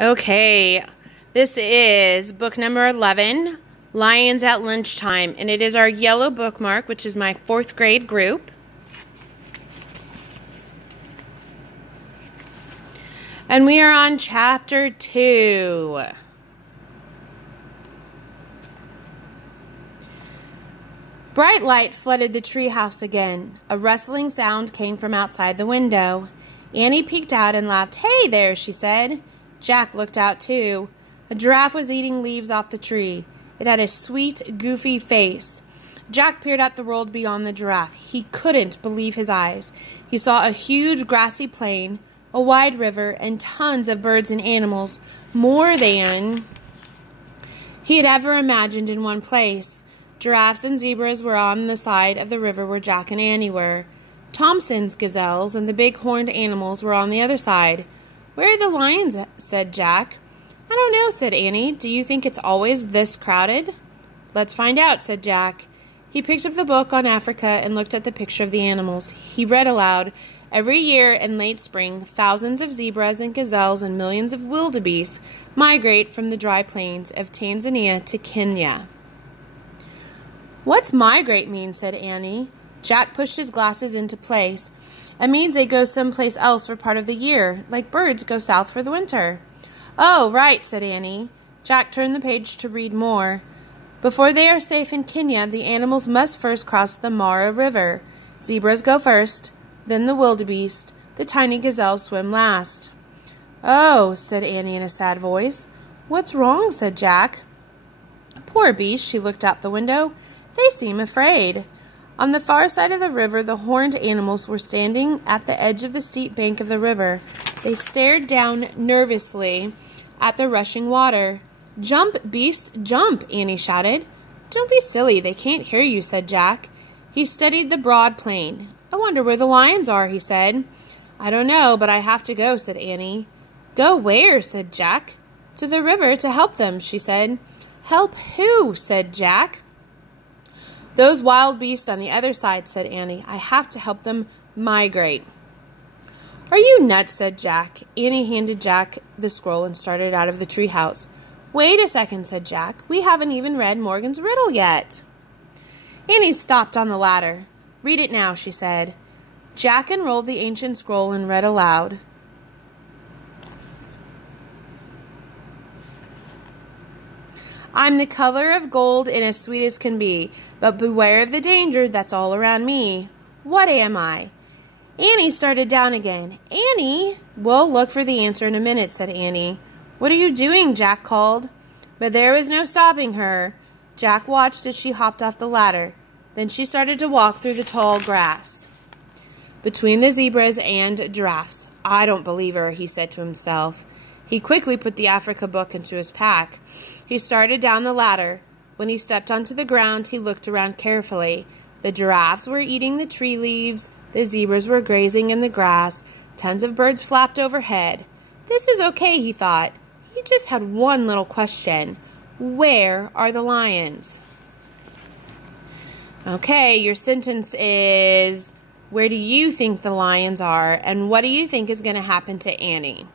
Okay, this is book number 11, Lions at Lunchtime, and it is our yellow bookmark, which is my 4th grade group. And we are on chapter 2. Bright light flooded the treehouse again. A rustling sound came from outside the window. Annie peeked out and laughed. "Hey there," she said. Jack looked out too. A giraffe was eating leaves off the tree. It had a sweet, goofy face. Jack peered at the world beyond the giraffe. He couldn't believe his eyes. He saw a huge grassy plain, a wide river, and tons of birds and animals, more than he had ever imagined in one place. Giraffes and zebras were on the side of the river where Jack and Annie were. Thompson's gazelles and the big horned animals were on the other side. "Where are the lions?" said Jack. "I don't know," said Annie. "Do you think it's always this crowded?" "Let's find out," said Jack. He picked up the book on Africa and looked at the picture of the animals. He read aloud, "Every year in late spring, thousands of zebras and gazelles and millions of wildebeest migrate from the dry plains of Tanzania to Kenya." "What's migrate mean?" said Annie. Jack pushed his glasses into place. "It means they go someplace else for part of the year, like birds go south for the winter." "Oh, right," said Annie. Jack turned the page to read more. "Before they are safe in Kenya, the animals must first cross the Mara River. Zebras go first, then the wildebeest. The tiny gazelles swim last." "Oh," said Annie in a sad voice. "What's wrong?" said Jack. "Poor beast," she looked out the window. "They seem afraid." On the far side of the river, the horned animals were standing at the edge of the steep bank of the river. They stared down nervously at the rushing water. "Jump, beast, jump!" Annie shouted. "Don't be silly, they can't hear you," said Jack. He studied the broad plain. "I wonder where the lions are," he said. "I don't know, but I have to go," said Annie. "Go where?" said Jack. "To the river to help them," she said. "Help who?" said Jack. "Those wild beasts on the other side," said Annie. "I have to help them migrate." "Are you nuts?" said Jack. Annie handed Jack the scroll and started out of the treehouse. "Wait a second," said Jack. "We haven't even read Morgan's riddle yet." Annie stopped on the ladder. "Read it now," she said. Jack unrolled the ancient scroll and read aloud. "I'm the color of gold and as sweet as can be, but beware of the danger that's all around me. What am I?" Annie started down again. "Annie!" "We'll look for the answer in a minute," said Annie. "What are you doing?" Jack called. But there was no stopping her. Jack watched as she hopped off the ladder. Then she started to walk through the tall grass between the zebras and giraffes. "I don't believe her," he said to himself. He quickly put the Africa book into his pack. He started down the ladder. When he stepped onto the ground, he looked around carefully. The giraffes were eating the tree leaves. The zebras were grazing in the grass. Tons of birds flapped overhead. This is okay, he thought. He just had one little question. Where are the lions? Okay, your sentence is, where do you think the lions are, and what do you think is going to happen to Annie?